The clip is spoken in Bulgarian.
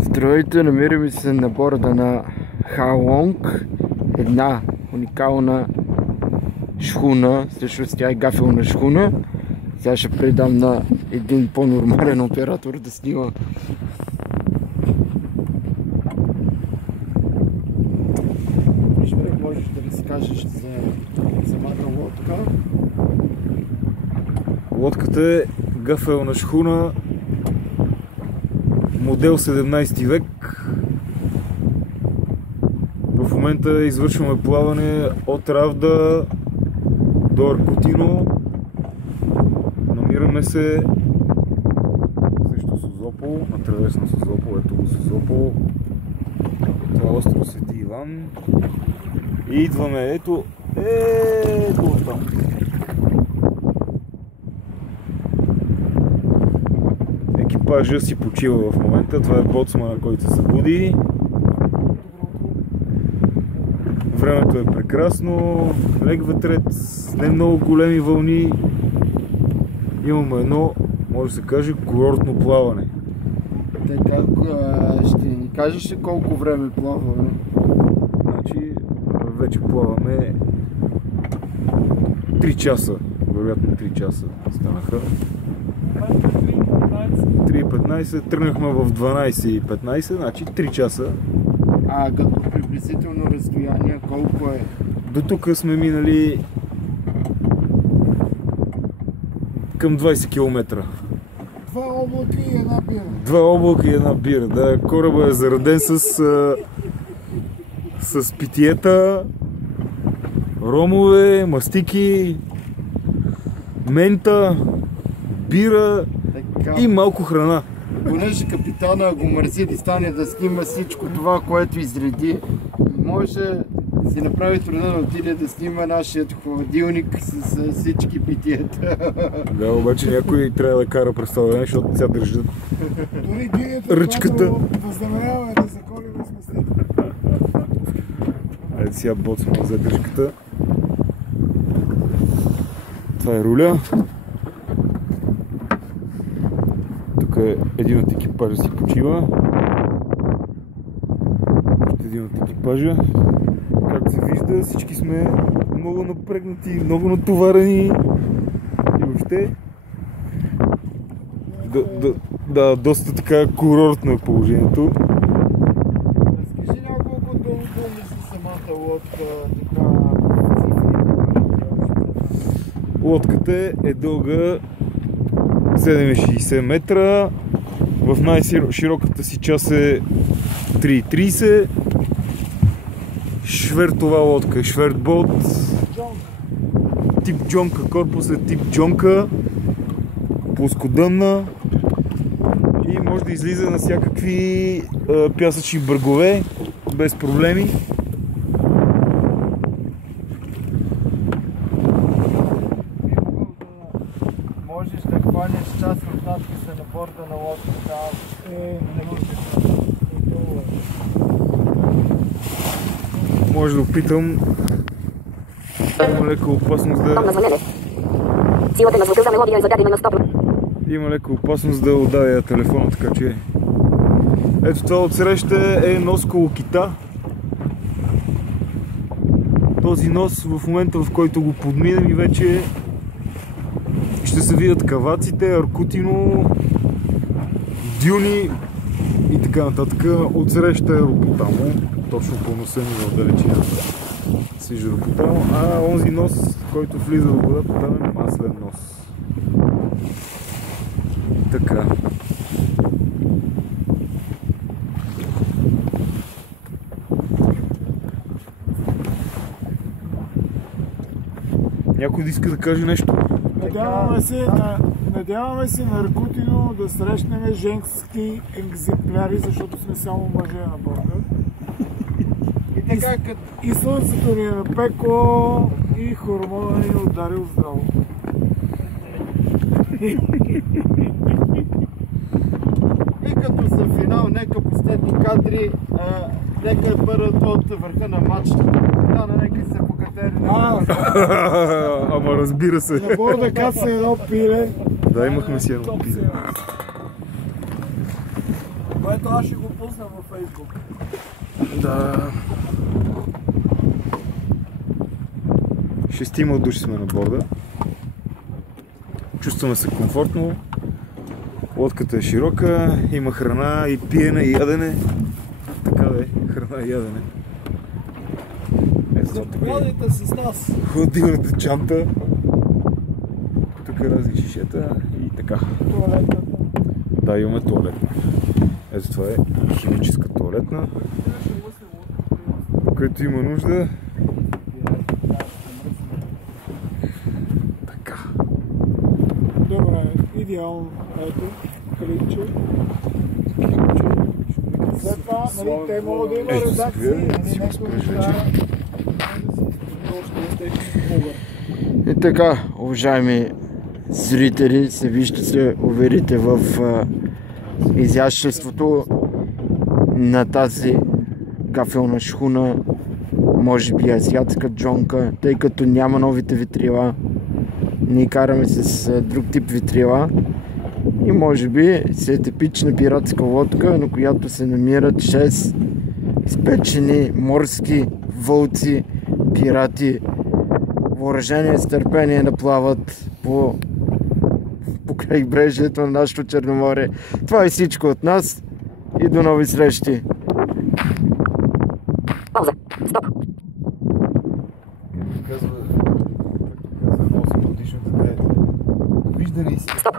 Здравейте, намираме се на борда на Халонг, една уникална шхуна, всъщност тя е гафелна шхуна. Сега ще предам на един по-нормален оператор да снима. Можеш да разкажеш за самата лодка? Лодката е гафелна шхуна, модел 17 век. В момента извършваме плаване от Равда до Аркутино. Намираме се срещу Созопол, на травес на Созопол, ето го Созопол. Това е остров Свети Иван. И идваме ето оттам. Екипажа си почива в момента. Това е боцмана, който се събуди. Времето е прекрасно, лек ветрец, не много големи вълни. Имаме едно, може да се каже, курортно плаване. Така, ще ни кажеш ли колко време плаваме? Значи, вече плаваме 3 часа, вероятно 3 часа станаха. 3:15, тръгнахме в 12:15, значи 3 часа. А като приблизително разстояние колко е? До тук сме минали към 20 км. Два облака и една бира. Два облака и една бира. Да, кораба е зареден с питиета, ромове, мастики, мента, бира и малко храна. Понеже капитана го мързи да стане да снима всичко това, което изреди, може да си направи труда да отиде да снима нашият холодилник с всички питиета. Да, обаче някой трябва да кара през това време, защото сега държат Дори дигето, ръчката. Възнамеряваме да заколим сместите. Ето сега боцман за дръжката. Това е руля. Тук е един от екипажа си почива. Още един от екипажа. Както се вижда, всички сме много напрегнати, много натоварени. И въобще да, доста така курортно е положението. Разкажи няколко думи за самата лодка, така... Лодката е дълга 7,60 метра, в най-широката си част е 3,30. Швертова лодка е швертбот, тип джонка, корпус е тип джонка, плоскодънна и може да излиза на всякакви пясъчни бъргове без проблеми. Можеш да хванеш част от надписа на борда на лодката. Не можеш. Може да опитам. Има лека опасност Силата на звука за мелодия е зададена на 100%. Има лека опасност да удавя телефона, така че... Ето това отсреща е нос колокита. Този нос в момента, в който го подминем и вече ще се видят Каваците, Аркутино, Дюни и така нататък. Отсреща е Ропотамо, точно по носа ни в далечината се вижда Ропотамо, а онзи нос, който влиза в водата, там е маслен нос. Така. Някой да иска да каже нещо? Надяваме се на Аркутино да срещнем женски екземпляри, защото сме само мъже на борда. И слънцето ни е напекло и хормона ни е ударил здраво. И като за финал, нека последни кадри, нека бъдат от върха на мачтата. Нека се покатери. Ама разбира се. На борда каца едно пиле. Да, имахме си едно пиле. Което аз ще го пусна във Фейсбук. Да. 6 души сме на борда. Чувстваме се комфортно. Лодката е широка, има храна и пиене и ядене. Така бе, храна и ядене. Заповядайте с нас. Холодилната чанта. Тук разни шишета и така. Туалетната. Да, имаме туалетна. Ето това е химическа туалетна, където има нужда. Така. Добре, идеално. Ето, клипче. След това, нали, те могат да има Ето, редакции. си го спреш вече. И така, уважаеми зрители, вие ще се уверите в изяществото на тази гафелна шхуна, може би азиатска джонка, тъй като няма новите витрила. Ние караме с друг тип витрила и може би се е типична пиратска лодка, на която се намират 6 изпечени морски вълци, пирати, въоръжение с търпение да плават по крайбрежието на нашето Черноморие. Това е всичко от нас и до нови срещи! Пауза. Стоп. Казва 8 годишно дете. Довиждане и си. Стоп.